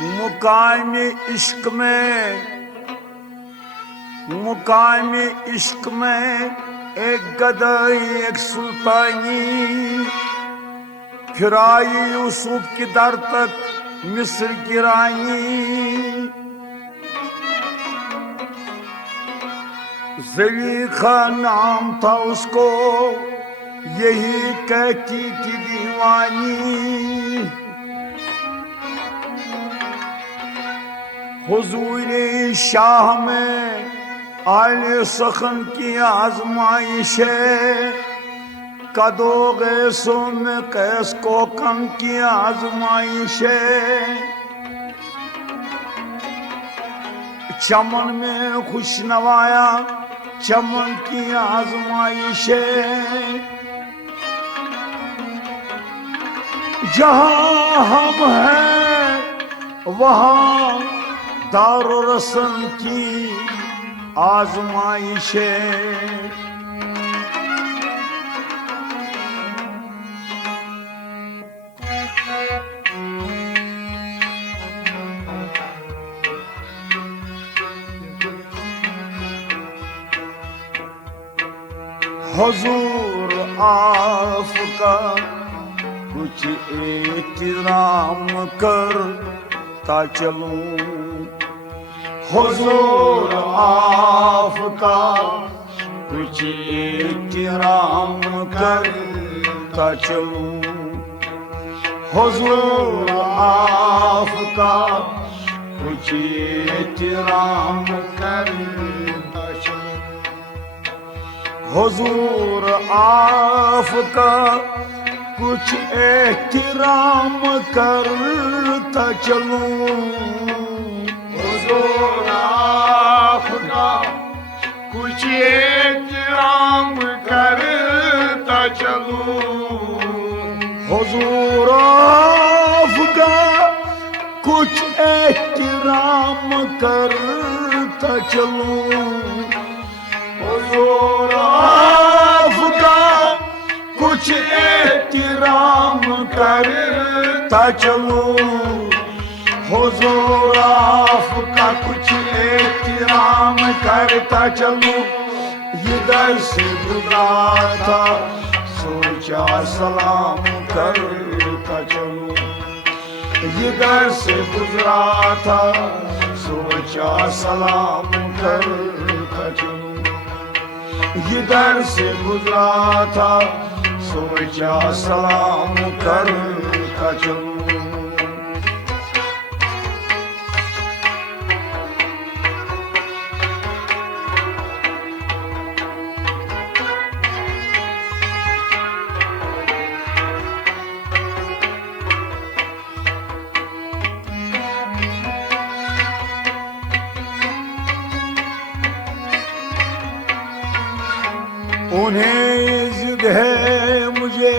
مقام عشق میں ایک گدائی ایک سلطانی پھرائی یوسف کی در تک مصر کی رانی زلیخا نام تھا اس کو یہی کہتی تھی دیوانی حضور شاہ میں آئل سخن کی آزمائش ہے قدو غیسوں میں قیس کو کم کی آزمائش ہے چمن میں خوش نوایا چمن کی آزمائش ہے جہاں ہم ہیں وہاں دار و رسم کی آزمائش ہے حضور آپ کا کچھ احترام کرتا چلوں حضور آپ کا کچھ احترام کرتا چلوں حضور آپ کا کچھ احترام کرتا چلوں حضور آپ کا کچھ احترام کرتا چلوں حضور آپ کا کچھ احترام کرتا چلوں حضور آپ کا کچھ احترام کرتا چلوں حضور آپ کا کچھ احترام کرتا چلوں حضور آپ کا کچھ احترام کرتا چلوں ادھر سے گزرا تھا سوچا سلام کرتا چلوں ادھر سے گزرا تھا سوچا سلام کرتا چلوں ادھر سے گزرا تھا سوچا سلام کرتا چلوں انہیں ضد ہے مجھے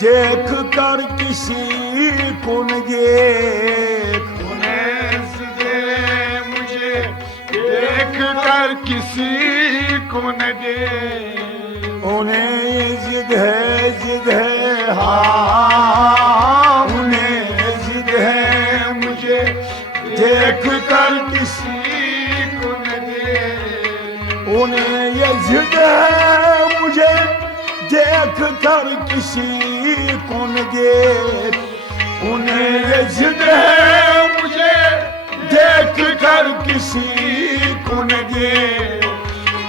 دیکھ کر کسی کو نہ دیکھ انہیں ضد ہے مجھے دیکھ کر کسی کو نہ دیکھ انہیں ضد ہے ہاں انہیں ضد ہے مجھے دیکھ کر کسی کو نہ دیکھ انہیں یہ ضد ہے مجھے دیکھ کر کسی کو نہ دیکھ انہیں یہ ضد ہے مجھے دیکھ کر کسی کو نہ دیکھ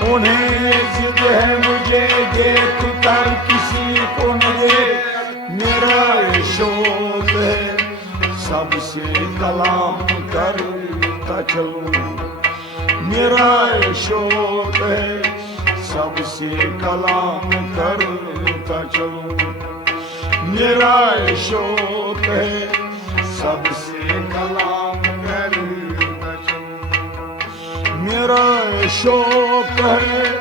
انہیں ضد ہے مجھے دیکھ کر کسی کو نہ دیکھ میرا شوق ہے سب سے کلام کرتا چلوں میرا شوق ہے سب سے کلام کرتا چلوں میرا شوق ہے سب سے کلام کرتا چلوں میرا شوق ہے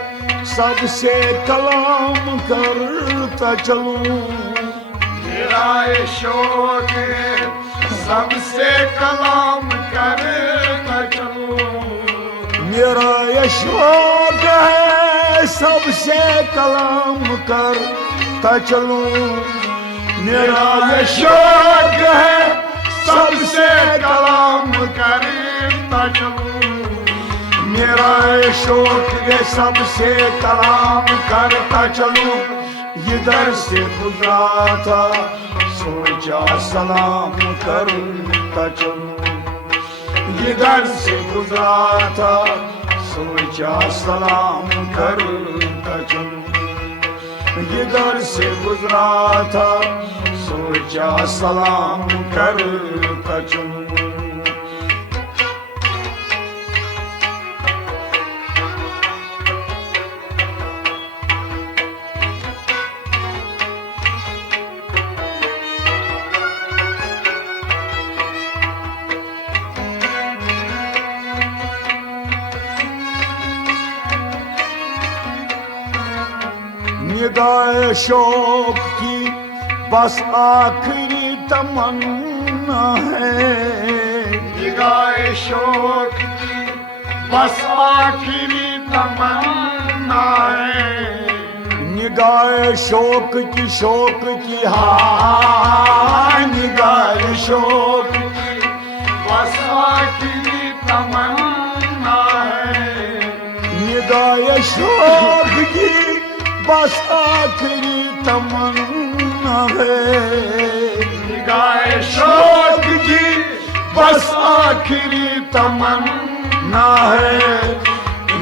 سب سے کلام کرتا چلوں میرا شوق ہے سب سے کلام کرتا چلوں میرا یہ شوق ہے سب سے کلام کرتا چلوں میرا یہ شوق ہے سب سے کلام چلوں میرا شوق ہے سب سے کلام کرتا چلوں ادھر سے گزرا تھا سوچا سلام کرتا چلوں ادھر سے گزرا تھا سوچا سلام کرتا چلوں ادھر سے گزرا تھا سوچا سلام کرتا چلوں نگاہ شوق کی بس آخری تمنا ہے نگاہ شوق کی بس آخری تمنا ہے نگاہ شوق کی ہاں نگاہ شوق کی بس آخری تمنا ہے نگاہ شوق کی بس آخری تمنا ہے نگاہ شوق کی بس آخری تمنا ہے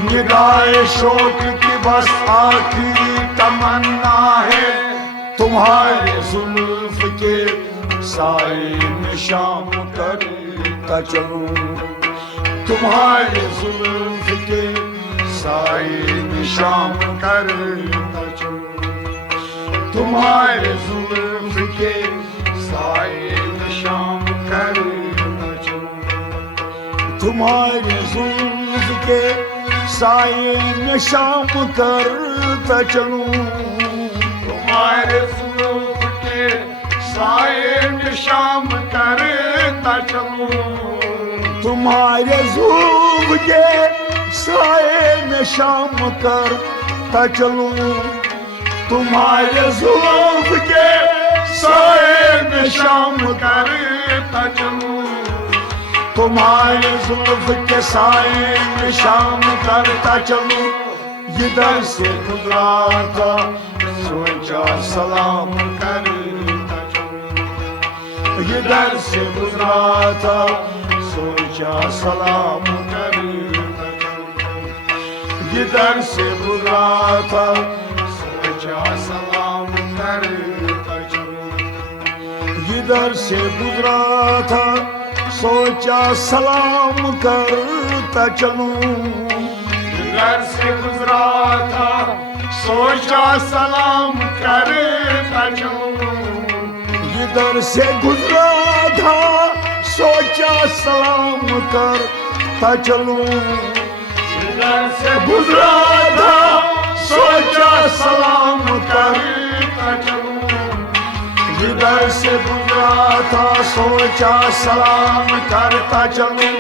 نگاہ شوق کی بس آخری تمنا ہے تمہارے زلف کے سائے میں شام کرتا چلوں تمہارے زلف کے سائے میں شام کرتا چلوں تمہارے زلف کے سائے میں شام کرتا چلوں تمہارے زلف کے سائے میں شام کرتا چلوں تمہارے زلف کے سائے میں شام کرتا چلوں تمہارے زلف کے سائے میں شام کرتا چلوں تمہارے زلف کے سائے میں شام کرتا چلوں تمہارے زلف کے سائے میں شام کرتا چلوں ادھر سے گزرا تھا سوچا سلام کرتا چلوں ادھر سے گزرا تھا سوچا سلام کرتا چلوں ادھر سے گزرا تھا سوچا سلام کرتا چلوں ادھر سے گزرا تھا سوچا سلام کرتا چلوں ادھر سے گزرا تھا سوچا سلام کرتا چلوں ادھر سے گزرا تھا سوچا سلام کرتا چلوں ادھر سے گزرا تھا سوچا سلام کرتا چلوں ادھر سے گزرا تھا سوچا سلام کرتا چلوں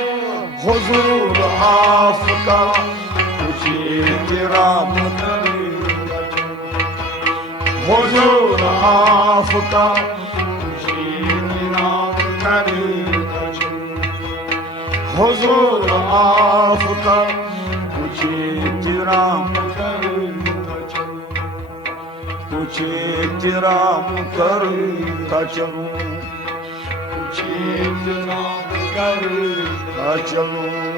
حضور آپ کا کچھ احترام کرتا چلوں حضور آپ کا کچھ احترام کرتا چلوں حضور آپ کا کچھ احترام کرتا چلوں کچھ احترام کرتا چلوں کچھ احترام کرتا چلوں